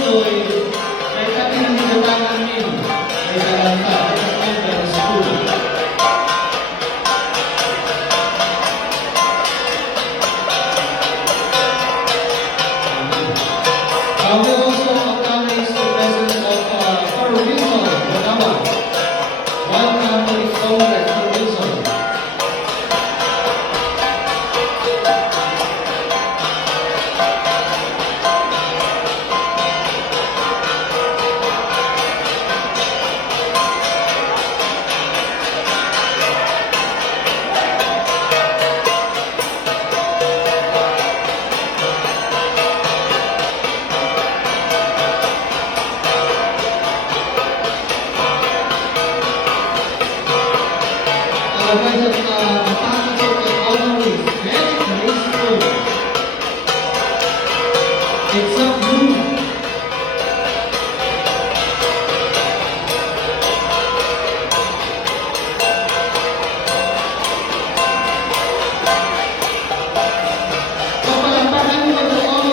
tuloy, may katinang namin ay talanta at member school. We also acknowledge the presence of Rizal Badawa. Welcome to the Congress to Rizal. It's a blue. Kapalapakan mo ito all.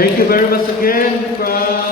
Thank you very much again from